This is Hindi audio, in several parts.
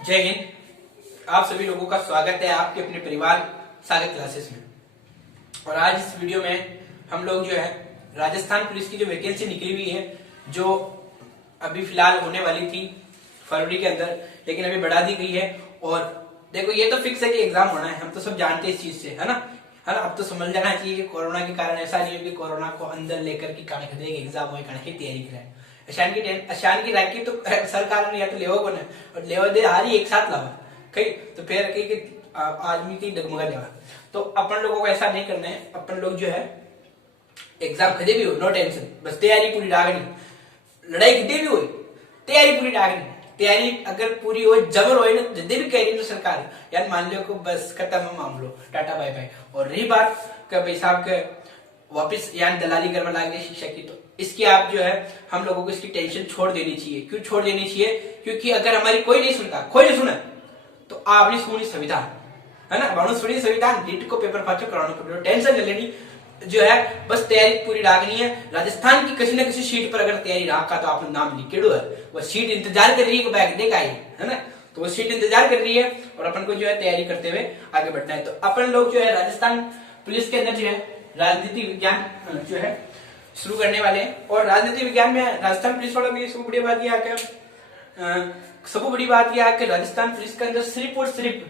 जय हिंद। आप सभी लोगों का स्वागत है आपके अपने परिवार सागर क्लासेस में। और आज इस वीडियो में हम लोग जो है राजस्थान पुलिस की जो वैकेंसी निकली हुई है, जो अभी फिलहाल होने वाली थी फरवरी के अंदर, लेकिन अभी बढ़ा दी गई है। और देखो, ये तो फिक्स है कि एग्जाम होना है, हम तो सब जानते हैं इस चीज से, है ना। अब तो समझ जाना चाहिए कि कोरोना के कारण ऐसा नहीं है कि कोरोना को अंदर लेकर की कणक देगी एग्जाम हो कणक की तैयारी कराए। अशान की राखी तो सरकार ने या तो लेवा को ना और लेवा दे हारी एक साथ लावा कहीं तो फिर कहीं कि आदमी की डगमगा लेवा। तो अपन लोगों को ऐसा नहीं करना है। अपन लोग जो है एग्जाम कदे भी हो, नो टेंशन, बस तैयारी पूरी डागनी। लड़ाई कदे भी हो, तैयारी पूरी डागनी। तैयारी अगर पूरी हो, जबर हो ना, जदे भी कह रही है सरकार, यार मान लो को बस खत्म मामलो, टाटा बाय बाय। और रही बात का भाई साहब के वापिस यानी दलाली करवा लगे शिक्षा की, तो इसकी आप जो है हम लोगों को इसकी टेंशन छोड़ देनी चाहिए। क्यों छोड़ देनी चाहिए? क्योंकि अगर हमारी कोई नहीं सुनता, कोई नहीं सुना, तो आपने सुनी संविधान, है ना, बाणु सुनी संविधान, नीट को पेपर फाचो कराना पड़ेगा, टेंशन ले लेनी जो है, बस तैयारी पूरी डागनी है। राजस्थान की किसी न किसी सीट पर अगर तैयारी रखा तो आपने नाम लिखेड़ो है, वो सीट इंतजार कर रही है, बैग देखा है ना, तो वो सीट इंतजार कर रही है और अपन को जो है तैयारी करते हुए आगे बढ़ना है। तो अपन लोग जो है राजस्थान पुलिस के अंदर जो है राजनीति विज्ञान जो है शुरू करने वाले हैं। और राजनीति विज्ञान में राजस्थान पुलिस वालों की सबसे बड़ी बात यह है कि राजस्थान पुलिस के अंदर सिर्फ और सिर्फ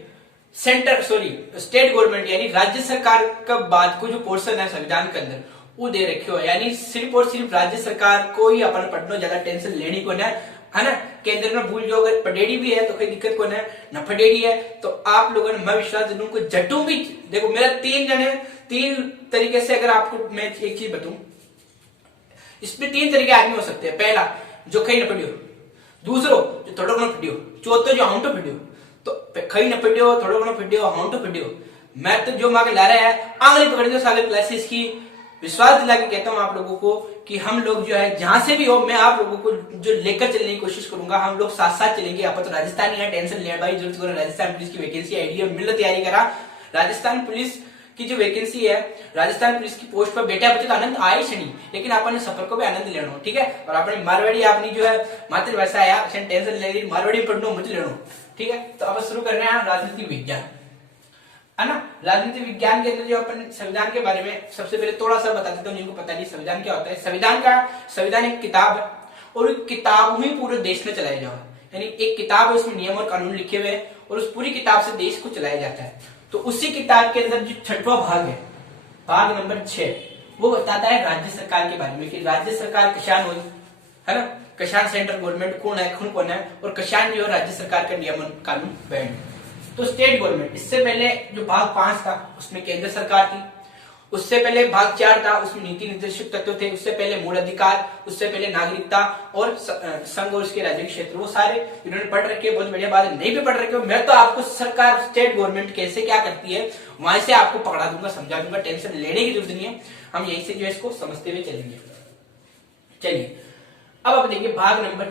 स्टेट गवर्नमेंट यानी राज्य सरकार का बाद को जो पोर्शन है संविधान के अंदर वो दे रखे हो, यानी सिर्फ और सिर्फ राज्य सरकार को ही अपन पढ़ना, ज्यादा टेंशन लेनी को है ना। केंद्र में भूल जाओ, अगर पटेड़ी भी है तो कोई दिक्कत को न पटेड़ी है तो आप लोगों ने, मैं विश्वास दिलूं को जट्टू भी देखो, मेरा 3 जने 3 तरीके से, अगर आपको मैं एक चीज बताऊं, इसमें 3 तरीके आदमी हो सकते हैं। पहला जो कहीं न पढ़ियो, दूसरो जो थोड़ा घणो पढ़ियो, चौथो जो हाउंटो पढ़ियो। तो कहीं न पढ़ियो, थोड़ा घणो पढ़ियो, हाउंटो पढ़ियो, मैं तो जो मांगे ला रहा है आंगली पकड़ दो सागर क्लासेस की। विश्वास दिला के कहता हूं आप लोगों को कि हम लोग जो है जहां से भी हो, मैं आप लोगों को जो लेकर चलने की कोशिश करूंगा, हम लोग साथ साथ चलेंगे। आप तो राजस्थान है, टेंशन ले भाई, जरूरत को राजस्थान पुलिस की वैकेंसी आईडी मिल तैयारी करा। राजस्थान पुलिस की जो वैकेंसी है, राजस्थान पुलिस की पोस्ट पर बेटा बच्चे तो आनंद आए नहीं, लेकिन अपन सफर को भी आनंद लेना, ठीक है। और अपनी मारवाड़ी अपनी जो है मातृभाषा है, टेंशन ले रही मारवाड़ी पढ़नो मत लेना, ठीक है। तो अब शुरू कर रहे हैं राजनीति विज्ञान, है ना। राजनीति विज्ञान के अंदर जो अपन संविधान के बारे में सबसे पहले थोड़ा सा बता देता हूँ जिनको पता नहीं संविधान क्या होता है। संविधान एक किताब है और किताब में पूरे देश में चलाया जाओ, यानी एक किताब है, उसमें नियम और कानून लिखे हुए हैं और उस पूरी किताब से देश को चलाया जाता है। तो उसी किताब के अंदर जो 6वां भाग है, भाग नंबर 6, वो बताता है राज्य सरकार के बारे में कि राज्य सरकार कशान हो, है ना, कशान सेंट्रल गवर्नमेंट कौन है और कशान जो है राज्य सरकार का नियम कानून बैंड। तो स्टेट गवर्नमेंट, इससे पहले जो भाग 5 था उसमें केंद्र सरकार थी, उससे पहले भाग 4 था उसमें नीति निर्देशक तत्व थे, उससे पहले मूल अधिकार, उससे पहले नागरिकता और संघ और उसके राज्य के क्षेत्र, वो सारे इन्होंने पढ़ रखे। बहुत बढ़िया बात है, नहीं भी पढ़ रखे हो, मैं तो आपको सरकार स्टेट गवर्नमेंट कैसे क्या करती है वहां से आपको पकड़ा दूंगा, समझा दूंगा, टेंशन लेने की जरूरत नहीं है। हम यहीं से जो है इसको समझते हुए चलेंगे। चलिए अब आप देखिए भाग नंबर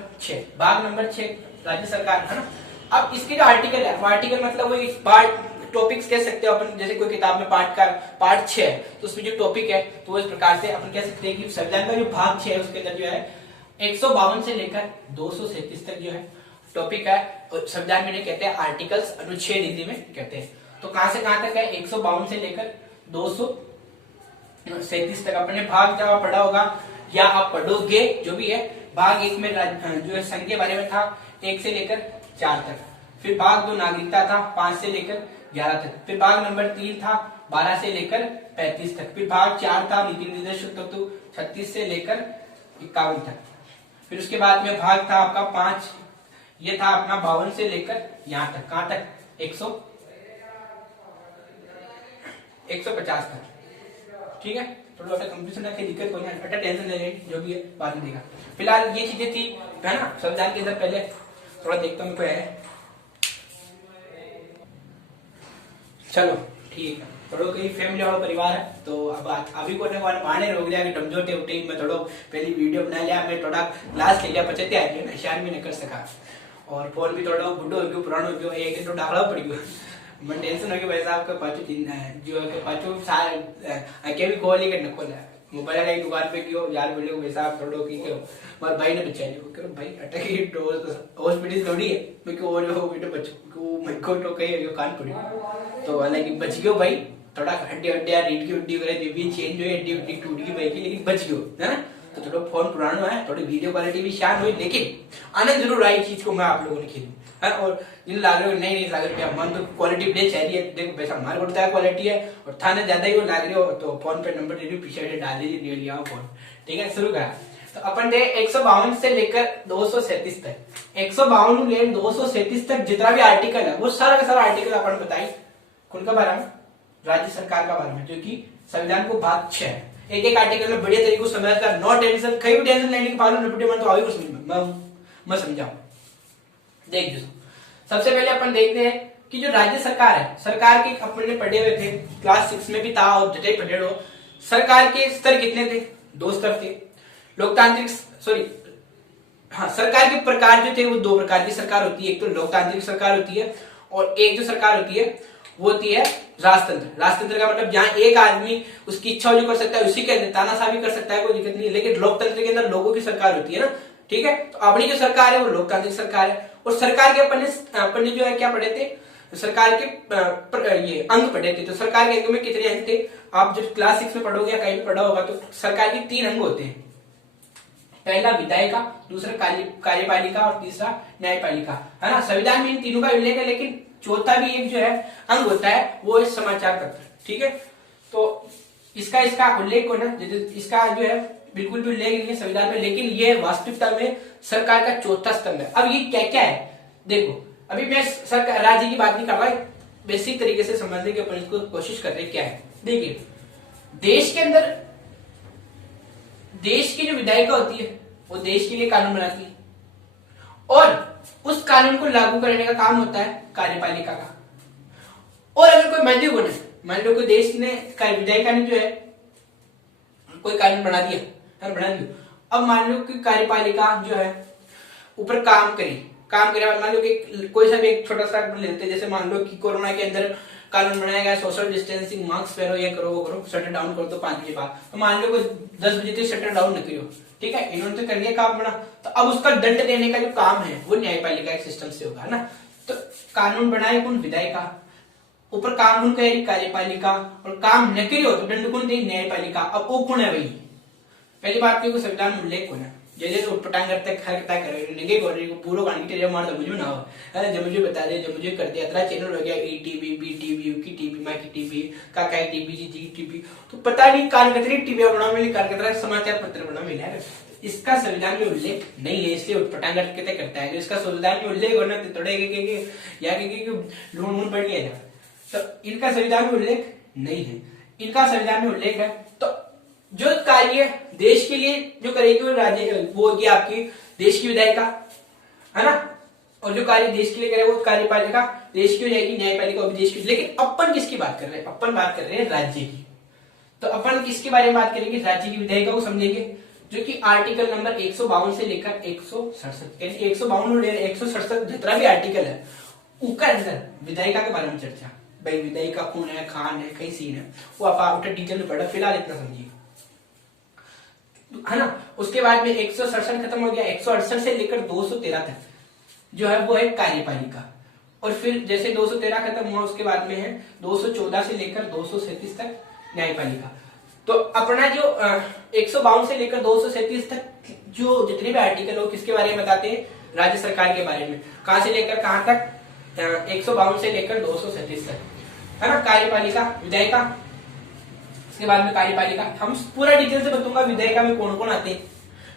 6 राज्य सरकार, है ना। अब इसके जो आर्टिकल है, आर्टिकल मतलब वो पार्ट टॉपिक्स कह सकते हो अपन, जैसे कोई किताब में पार्ट 6 है तो उसमें जो टॉपिक है तो इस प्रकार से अपन कह सकते हैं कि संविधान का जो भाग 6 है उसके अंदर जो है 152 से लेकर 237 तक जो है टॉपिक है। और संविधान में कहते हैं आर्टिकल्स, अनुच्छेद हिंदी में कहते हैं। तो कहां से कहां तक है? 152 से लेकर 237 तक। अपने भाग जब आप पढ़ा होगा या आप पढ़ोगे जो भी है, भाग 1 में जो है संघ के बारे में था 1 से लेकर 4 तक। फिर भाग 2 नागरिकता था 5 से लेकर 11 तक। फिर भाग नंबर 3 था 12 से लेकर 35 तक। फिर भाग 4 था नीति निर्देशक तत्व 36 से लेकर 51 तक। फिर उसके बाद में भाग था आपका 5, ये था अपना 52 से लेकर यहां तक, कहां तक? 150 तक, ठीक है। थोड़ा सा कंप्यूटर रखे, दिक्कत कोई नहीं, अटा टेंशन ले रहे, जो भी है बाद में देगा। फिलहाल ये चीजें थी, है ना, संविधान के अंदर। पहले थोड़ा देखता हूँ है, चलो ठीक है। थोड़ा कहीं फैमिली वाला परिवार है तो अब अभी को बाने रोक लिया कि डमजोटे उठे, मैं थोड़ा पहली वीडियो बना लिया, मैं थोड़ा क्लास ले लिया, पचते आ गया ना, शायद भी नहीं कर सका। और फोन भी थोड़ा बुढ़ो हो गयो, पुरानो हो गयो, एक तो डाकड़ा पड़ गयो, मैं टेंशन हो गया भाई साहब का पाचू जो के पाचू सारे के भी खोल के न खोला, मोबाइल की दुकान पे गयो यार बोले को पैसा आप थोड़ो की क्यों मार भाई ने बचा लियो करो भाई अटक ही हॉस्पिटल थोड़ी है मैं को और जो बेटा बच को मैं को तो कहीं यो कान पड़ी तो हालांकि बच गयो भाई थोड़ा हड्डी हड्डी रीढ़ की हड्डी वगैरह जो भी चेंज हुई हड्डी हड्डी टूट गई भाई की लेकिन बच गयो है ना। तो थोड़ा फोन पुराना है थोड़ी वीडियो क्वालिटी भी शान हुई लेकिन आनंद जरूर आई चीज को मैं आप लोगों ने खेलू है। और जिन लाग रहे हो नहीं सागर पे मन तो क्वालिटी बढ़िया चाहिए देखो पैसा हमारे को क्वालिटी है और थाने ज्यादा ही वो लाग रहे हो तो फोन पे नंबर दे दी पीछे डाल दीजिए ले लिया फोन ठीक है। शुरू करा तो अपन दे 152 से लेकर 237 तक 152 ले 237 तक जितना भी आर्टिकल है वो सारा का सारा आर्टिकल अपन बताई कौन का बारे में राज्य सरकार का बारे में जो कि संविधान को भाग 6 है। एक एक आर्टिकल में बढ़िया तरीके से समझता नो टेंशन कहीं भी टेंशन लेने की पालन निपटे मन तो आई कुछ मैं समझाऊं। देख दो सबसे पहले अपन देखते हैं कि जो राज्य सरकार है सरकार के अपने पढ़े हुए थे क्लास 6 में भी था और जटे पढ़े हो सरकार के स्तर कितने थे 2 स्तर थे लोकतांत्रिक सॉरी हाँ सरकार के प्रकार जो थे वो 2 प्रकार की सरकार होती है एक तो लोकतांत्रिक सरकार होती है और एक जो सरकार होती है वो होती है राजतंत्र। राजतंत्र का मतलब जहां एक आदमी उसकी इच्छा जो कर सकता है उसी के अंदर तानाशाह भी कर सकता है कोई दिक्कत नहीं है लेकिन लोकतंत्र के अंदर लोगों की सरकार होती है ना ठीक है। तो अपनी जो सरकार है वो लोकतांत्रिक सरकार है और सरकार के अपने जो है क्या पढ़े थे सरकार के ये अंग पढ़े थे। तो सरकार के अंग में कितने अंग थे आप जब क्लास 6 में पढ़ोगे या कहीं भी पढ़ा होगा तो सरकार के 3 अंग होते हैं पहला विधायिका दूसरा कार्यपालिका और तीसरा न्यायपालिका है ना। संविधान में इन तीनों का उल्लेख है लेकिन चौथा भी एक जो है अंग होता है वो है समाचार पत्र ठीक है। तो इसका उल्लेख होना इसका जो है बिल्कुल भी उल्लेख नहीं है संविधान में लेकिन ये वास्तविकता में सरकार का चौथा स्तंभ है। अब ये क्या क्या है देखो अभी मैं सरकार राज्य की बात नहीं कर रहा बेसिक तरीके से समझने की अपन इसको कोशिश कर रहे क्या है। देखिए देश के अंदर देश की जो विधायिका होती है वो देश के लिए कानून बनाती है और उस कानून को लागू करने का काम होता है कार्यपालिका का। और अगर कोई मंत्री बने मान लो कोई देश ने विधायिका ने जो है कोई कानून बना दिया अब मान लो कि कार्यपालिका जो है ऊपर काम करे मान लो कि कोई सा भी एक छोटा सा लेते जैसे मान लो कि कोरोना के अंदर कानून बनाया गया सोशल डिस्टेंसिंग मास्क पहनो ये करो वो करो शटर डाउन कर दो 5 बजे बाद तो मान लो कोई 10 बजे तक शटर डाउन न करो ठीक है इन्होंने तो कर लिया काम बना तो अब उसका दंड देने का जो काम है वो न्यायपालिका के सिस्टम से होगा ना। तो कानून बनाए कौन विधायिका ऊपर काम कौन करेगी कार्यपालिका और काम न करियो तो दंड कौन देगी न्यायपालिका। अब वो कौन है भाई पहली बात की संविधान में उल्लेख होना जैसे उठपटांग करते खरता करे को पूरा गाने की मार दो मुझे ना हो अरे जब मुझे बता दे जब मुझे कर दिया इतना चैनल हो गया ईटीवी बीटीवी की टीवी माँ की टीवी काका टीवी जी टीवी तो पता नहीं कान कतरी टीवी बना मिली कार कतरा समाचार पत्र बना मिला है इसका संविधान में उल्लेख नहीं है इसलिए उठपटांग करता है। इसका संविधान में उल्लेख होना थोड़े या लून वून बढ़ गया तो इनका संविधान में उल्लेख नहीं है इनका संविधान में उल्लेख है। तो जो कार्य देश के लिए जो करेगी वो राज्य वो होगी आपकी देश की विधायिका है ना और जो कार्य देश के लिए करे वो कार्यपालिका देश की हो जाएगी न्यायपालिका भी देश की। लेकिन अपन किसकी बात कर रहे हैं अपन बात कर रहे हैं राज्य की। तो अपन किसके बारे में बात करेंगे राज्य की विधायिका को समझेंगे जो कि आर्टिकल नंबर 152 से लेकर 167 यानी 152 167 जितना भी आर्टिकल है उसका अंदर विधायिका के बारे में चर्चा भाई विधायिका कौन है खान है कई सीन है वो आप डिटेल में पढ़ा फिलहाल इतना समझिए है ना। उसके बाद में 167 खत्म हो गया 168 से लेकर 213 तक जो है वो है कार्यपालिका और फिर जैसे 213 खत्म हुआ उसके बाद में है 214 से लेकर 237 तक न्यायपालिका। तो अपना जो 152 से लेकर 237 तक जो जितने भी आर्टिकल हो किसके बारे में बताते हैं राज्य सरकार के बारे में कहां से लेकर कहां तक 152 से लेकर 237 तक है ना। कार्यपालिका विधायिका उसके बाद में कार्यपालिका हम पूरा डिटेल से बताऊंगा विधायिका में कौन कौन आते हैं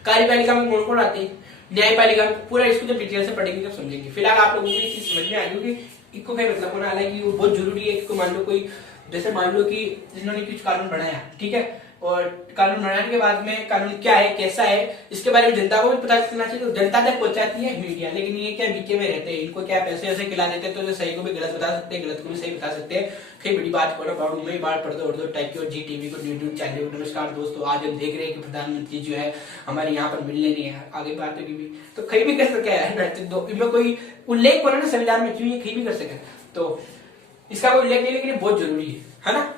कार्यपालिका में कौन कौन आते हैं न्यायपालिका में पूरा इसको जब डिटेल से पढ़ेंगे तब समझेंगे। फिलहाल आप लोगों को ये चीज समझ में आ गई कि इसको क्या मतलब होना हालांकि वो बहुत जरूरी है कि मान लो कोई जैसे मान लो कि जिन्होंने कुछ कानून बनाया ठीक है और कानून बनाने के बाद में कानून क्या है कैसा है इसके बारे में जनता को भी पता चलना चाहिए। तो जनता तक पहुंचाती है मीडिया लेकिन ये क्या बीचे में रहते हैं इनको क्या पैसे ऐसे खिला देते हैं तो सही को भी गलत बता सकते हैं गलत को भी सही बता सकते हैं। कई बड़ी बात करो बाबू में बात पढ़ दो उर्दू टाइप की और जी टीवी को न्यूज चैनल। नमस्कार दोस्तों आज हम देख रहे हैं कि प्रधानमंत्री जो है हमारे यहाँ पर मिलने नहीं है आगे बात होगी भी तो कहीं भी कर सके है इनमें कोई उल्लेख करो ना संविधान में क्यों ये कहीं भी कर सके तो इसका कोई उल्लेख नहीं लेकिन बहुत जरूरी है ना।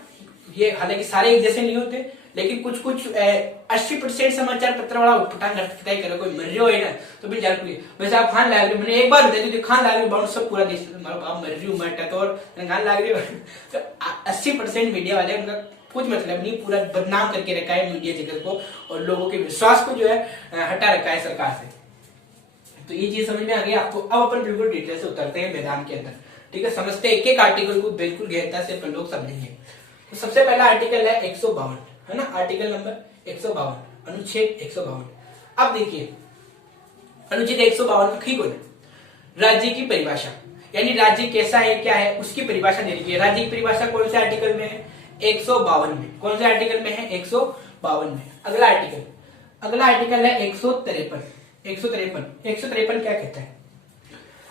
ये हालांकि सारे एक जैसे नहीं होते लेकिन कुछ कुछ 80% समाचार पत्र वाला उठपटांग करता है, कोई मर रही है ना तो भी जान वैसे आप खान लाग रही, मैंने एक बार बताई थी खान लाग रही बाउंड सब पूरा देश हमारा बाप मर रही हूँ मरता तो और खान लाग रही तो 80% मीडिया वाले उनका कुछ मतलब नहीं, पूरा बदनाम करके रखा है मीडिया जगत को और लोगों के विश्वास को जो है हटा रखा है सरकार से। तो ये चीज समझ में आ गई आपको। अब अपन बिल्कुल डिटेल से उतरते हैं मैदान के अंदर, ठीक है, समझते हैं एक एक आर्टिकल को बिल्कुल गहनता से अपन लोग समझेंगे। तो सबसे पहला आर्टिकल है 152, है ना, आर्टिकल नंबर 152, अनुच्छेद 152। अब देखिए अनुच्छेद 152 में ठीक हो राज्य की परिभाषा, यानी राज्य कैसा है क्या है उसकी परिभाषा दे रही है। राज्य की परिभाषा कौन से आर्टिकल में है? 152 में। कौन से आर्टिकल में है? 152 में। अगला आर्टिकल है 153। 153 क्या कहता है?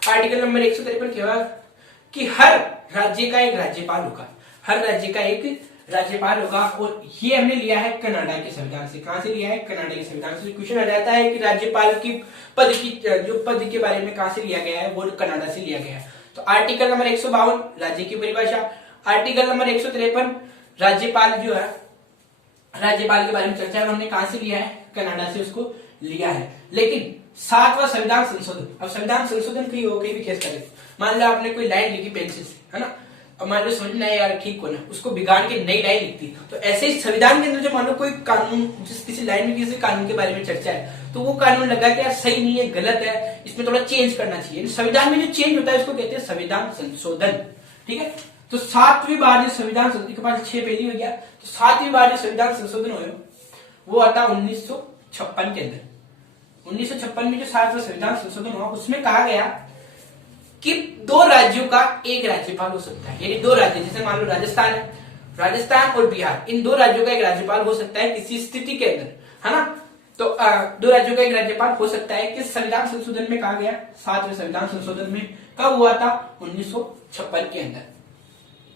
आर्टिकल नंबर 153 क्या कि हर राज्य का एक राज्यपाल होगा, हर राज्य का एक राज्यपाल होगा। और ये हमने लिया है कनाडा के संविधान से। कहां से लिया है? कनाडा के संविधान से। क्वेश्चन आ जाता है कि राज्यपाल की पद के बारे में कहां से लिया गया है? वो कनाडा से लिया गया है। तो आर्टिकल नंबर 152 राज्य की परिभाषा, आर्टिकल नंबर 153 राज्यपाल जो है, राज्यपाल के बारे में चर्चा हमने कहां से लिया है? कनाडा से उसको लिया है। लेकिन 7वां संविधान संशोधन, अब संविधान संशोधन कहीं हो, कहीं भी केस करे, मान लो आपने कोई लाइन लिखी पेंसिल से, है ना, अब मान लो समझना है यार ठीक हो ना, उसको बिगाड़ के नई लाइन लिखती, तो ऐसे ही संविधान के अंदर जो मान लो कोई कानून, जिस किसी लाइन में किसी कानून के बारे में चर्चा है, तो वो कानून लगा कि यार सही नहीं है, गलत है, इसमें थोड़ा चेंज करना चाहिए। संविधान में जो चेंज होता है उसको कहते हैं संविधान संशोधन, ठीक है। तो 7वीं बार जो संविधान संशोधन के पास 6 पहली हो गया, तो 7वीं बार जो संविधान संशोधन हो वो आता 1956 के अंदर। 1956 में जो 7वां संविधान संशोधन हुआ उसमें कहा गया कि 2 राज्यों का एक राज्यपाल हो सकता है, यानी 2 राज्य, जैसे मान लो राजस्थान है, राजस्थान और बिहार, इन 2 राज्यों का एक राज्यपाल हो सकता है किसी स्थिति के अंदर, है ना। तो 2 राज्यों का एक राज्यपाल हो सकता है किस संविधान संशोधन में कहा गया? 7वें संविधान संशोधन में। कब हुआ था? 1956 के अंदर।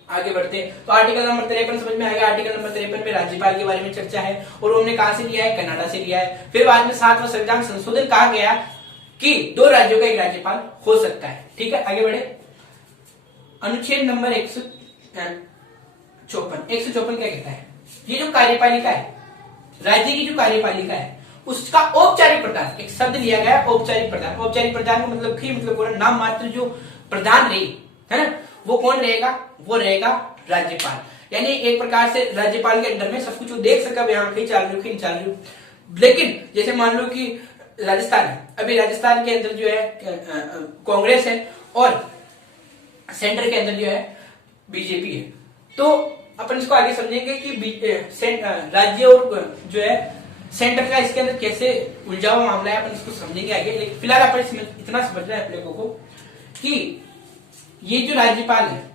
आगे बढ़ते हैं तो आर्टिकल नंबर 53 समझ में आएगा। आर्टिकल नंबर 53 में राज्यपाल के बारे में चर्चा है और हमने कहां से लिया है? कनाडा से लिया है। फिर बाद में 7वां संविधान संशोधन कहा गया कि 2 राज्यों का एक राज्यपाल हो सकता है, ठीक है। आगे बढ़े, अनुच्छेद नंबर 154 क्या कहता है? ये जो कार्यपालिका है, राज्य की जो कार्यपालिका है, उसका औपचारिक प्रधान, एक शब्द लिया गया औपचारिक प्रधान। औपचारिक प्रधान का मतलब नाम मात्र जो प्रधान रही है ना, वो कौन रहेगा? वो रहेगा राज्यपाल। यानी एक प्रकार से राज्यपाल के अंडर में सब कुछ वो देख सका यहाँ कहीं चल रही चल रही। लेकिन जैसे मान लो कि राजस्थान है, अभी राजस्थान के अंदर जो है कांग्रेस है और सेंटर के अंदर जो है बीजेपी है, तो अपन इसको आगे समझेंगे कि राज्य और जो है सेंटर का इसके अंदर कैसे उलझा हुआ मामला है, अपन इसको समझेंगे आगे। लेकिन फिलहाल अपन इसमें इतना समझना है अपने को कि ये जो राज्यपाल है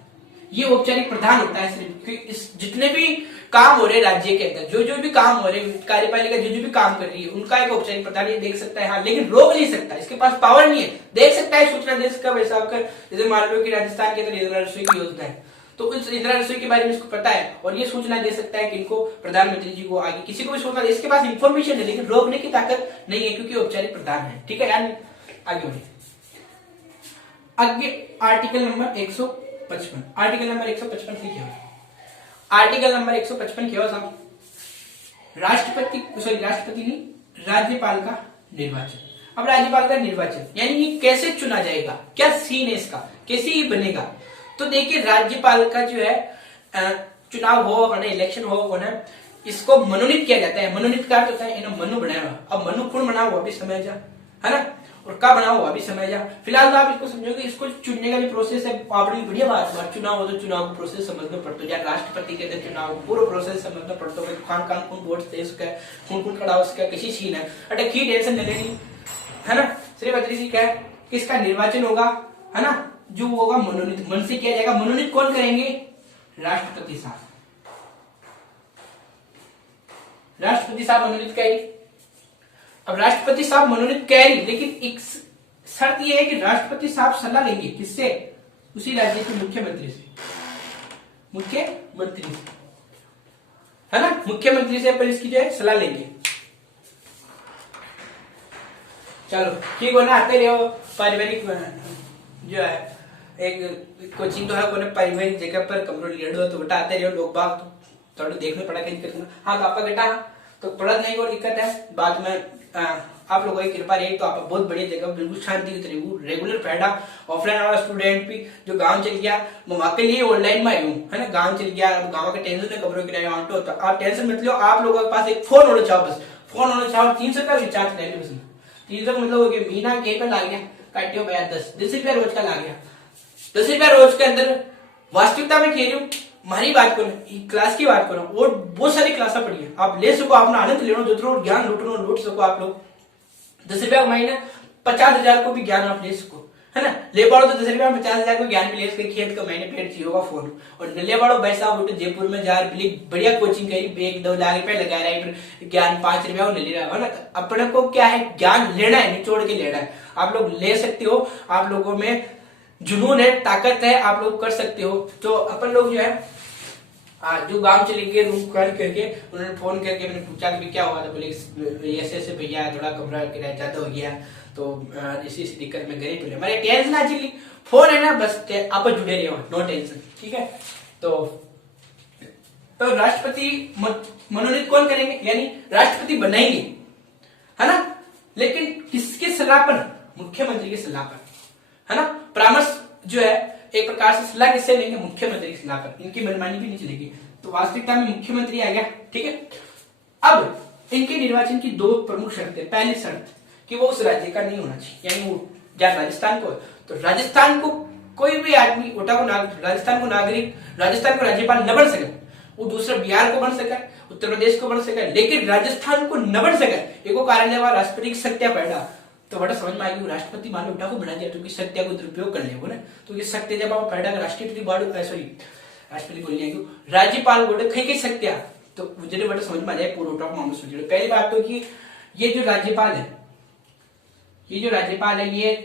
ये औपचारिक प्रधान होता है सिर्फ, इस जितने भी काम हो रहे राज्य के अंदर, जो भी काम हो रहे, कार्यपालिका जो भी काम कर रही है, उनका एक औपचारिक प्रधान ये देख सकता है, हाँ, लेकिन रोक नहीं सकता, इसके पास पावर नहीं है। देख सकता है, सूचना दे सकता है वैसा होकर, जैसे मान लो कि राजस्थान के अंदर इंदिरा रसोई की योजना है, तो उस इंदिरा रसोई के बारे में इसको पता है और ये सूचना दे सकता है कि इनको प्रधानमंत्री जी को, आगे किसी को भी सूचना दे, इसके पास इंफॉर्मेशन है, लेकिन रोकने की ताकत नहीं है क्योंकि औपचारिक प्रधान है, ठीक है यार। आगे बढ़े, आगे आर्टिकल नंबर 155, आर्टिकल नंबर 155 की क्या? आर्टिकल नंबर 155 क्या साहब? राष्ट्रपति नहीं, राज्यपाल का निर्वाचन। अब राज्यपाल का निर्वाचन यानी ये कैसे चुना जाएगा, क्या सीन है इसका, कैसे ये बनेगा? तो देखिए राज्यपाल का जो है चुनाव हो, इलेक्शन हो ना, इसको मनोनीत किया जाता है। मनोनीत का अर्थ होता है इन्हें मनु बनाया हुआ। अब मनु कौन बना हुआ अभी समझ जा, है ना, और कब बना हुआ अभी समझ जा। फिलहाल तो आप इसको समझोगे, इसको चुनने का भी प्रोसेस है, आपकी बढ़िया बात। चुनाव हो तो चुनाव को प्रोसेस समझना पड़ता है, राष्ट्रपति के अंदर चुनाव पूरा प्रोसेस समझना पड़ता है, कौन वोट दे सके, कौन खड़ा हो सके, किसी चीज है अटक की टेंशन ले लेनी, है ना। सिर्फ अतरी सी क्या है कि इसका निर्वाचन होगा, है ना, जो होगा मनोनीत, मन से किया जाएगा। मनोनीत कौन करेंगे? राष्ट्रपति साहब। राष्ट्रपति साहब मनोनीत करेंगे। अब राष्ट्रपति साहब मनोनीत करेंगे, लेकिन एक शर्त यह है कि राष्ट्रपति साहब सलाह लेंगे किससे? उसी राज्य के मुख्यमंत्री से, मुख्यमंत्री से, है ना, मुख्यमंत्री से अपन इसकी जो है सलाह लेंगे। चलो ठीक हो ना, आते रहो। पारिवारिक जो है एक कोचिंग तो है, पारिवारिक जगह पर कमरों लिया तो बेटा आते रहो लोग बाग, तो थोड़ा देखने पड़ा कहीं दिक्कत। हाँ तो आपका बेटा तो पढ़त नहीं को दिक्कत है, बाद में आप लोगों की कृपा रही तो आप बहुत बढ़िया जगह बिल्कुल शांति की तरह रेगुलर पढ़ा। ऑफलाइन वाला स्टूडेंट भी जो गांव चल गया मैं वहां के लिए ऑनलाइन में आई हूँ, है ना, गांव चल गया, अब गांव का टेंशन है, खबरों की तो आप टेंशन मत लो। आप लोगों के पास एक फोन होना चाहो, बस फोन होना चाहो, 300 का रिचार्ज ले लो बस। 300 मतलब हो गया महीना के का लाग गया, काटियो भैया 10 रुपया रोज का लाग गया। 10 रुपया रोज के अंदर वास्तविकता में कह रही हूँ, हमारी बात करो, क्लास की बात करो, और बहुत सारी क्लासा पड़ी है, आप ले सको, अपना आनंद ले लो, जो ज्ञान लूट सको आप लोग। 10 रुपया महीना 50,000 को भी ज्ञान आप ले सको, है ना। ले पड़ो तो 10 रुपया में 50,000 को ज्ञान भी ले सके, खेत का महीने पेड़ चाहिए होगा फोन। और ले पड़ो भाई साहब उठे जयपुर में जा बढ़िया कोचिंग करी, 1-2 लाख रुपया लगा रहा है, ज्ञान 5 रुपया ले रहा है ना। अपने को क्या है, ज्ञान लेना है, निचोड़ के लेना है। आप लोग ले सकते हो, आप लोगों में जुनून है, ताकत है, आप लोग कर सकते हो। तो अपन लोग जो है जो गांव चले गए, रूम कॉल करके उन्होंने फोन करके मैंने पूछा कि क्या हुआ, तो बोले ऐसे भैया थोड़ा कमरा किराया ज्यादा हो गया, तो इसी दिक्कत में गरीब बोले हमारे टेंशन आ चली, फोन है ना, बस आप जुड़े रहो, नो टेंशन, ठीक है। तो राष्ट्रपति मनोनीत कौन करेंगे, यानी राष्ट्रपति बनाएंगे, है ना, लेकिन किसके सलाह पर, मुख्यमंत्री की सलाह पर, है ना। परामर्श जो है एक प्रकार से सलाह किससे लेंगे, मुख्यमंत्री की सलाह पर, इनकी मनमानी भी नहीं चलेगी। तो वास्तविकता में मुख्यमंत्री आ गया, ठीक है। अब इनके निर्वाचन की 2 प्रमुख शर्तें। पहली शर्त कि वो उस राज्य का नहीं होना चाहिए, यानी वो जहाँ राजस्थान को, तो राजस्थान को कोई भी आदमी राजस्थान को नागरिक, राजस्थान को राज्यपाल न बन सके, वो दूसरा बिहार को बन सके, उत्तर प्रदेश को बन सके, लेकिन राजस्थान को न बन सके। एक कारण है राष्ट्रपति की सत्या पैदा, तो बड़ा समझ में आएगी राष्ट्रपति मान लो उठा को बना दिया तो सत्या को दुरुपयोग कर ले ना, तो ये सत्य जब आप पैदा राष्ट्रपति राष्ट्रपति बोलिए राज्यपाल बोले कहीं सत्या, तो मुझे बड़ा समझ में आ जाए पूरा टॉप मामला सोच। पहली बात तो कि ये जो राज्यपाल है ये